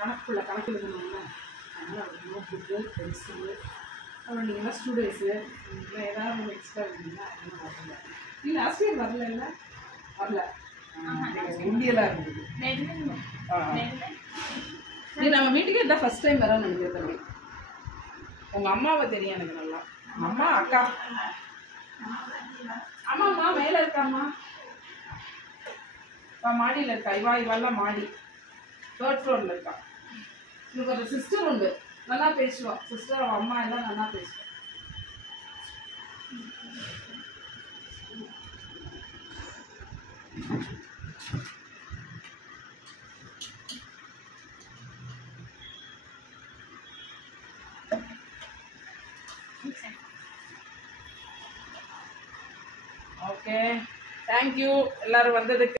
கணக்குள்ள கணக்கு எழுதணும்ல, அதனால் ஒரு நோட் புக்கு, பென்சிலு, அப்புறம் நீங்கள் ஸ்டூடெண்ட்ஸு இல்லை ஏதாவது ஒன்று எக்ஸ்ட்ரா இருந்தீங்கன்னா அதெல்லாம் வரல. இல்லை ஆசிரியர் வரல இல்லை வரல, இந்தியெல்லாம் இருந்தது. நீ நம்ம வீட்டுக்கு இதான் ஃபஸ்ட் டைம் வரோன்னு நினைக்கிறேன் தம்பி. உங்கள் அம்மாவை தெரியும் எனக்கு நல்லா. அம்மா அக்கா அம்மாம்மா மேலே இருக்காம்மா, மாடியில் இருக்கா. இவாலாம் மாடி 3rd ஃப்ளோரில் இருக்கா. இவங்க ஒரு சிஸ்டர் உண்டு, நல்லா பேசுவா. சிஸ்டர் அவள் அம்மா எல்லாம் நல்லா பேசுவா. ஓகே, தேங்க்யூ எல்லாரும் வந்ததுக்கு.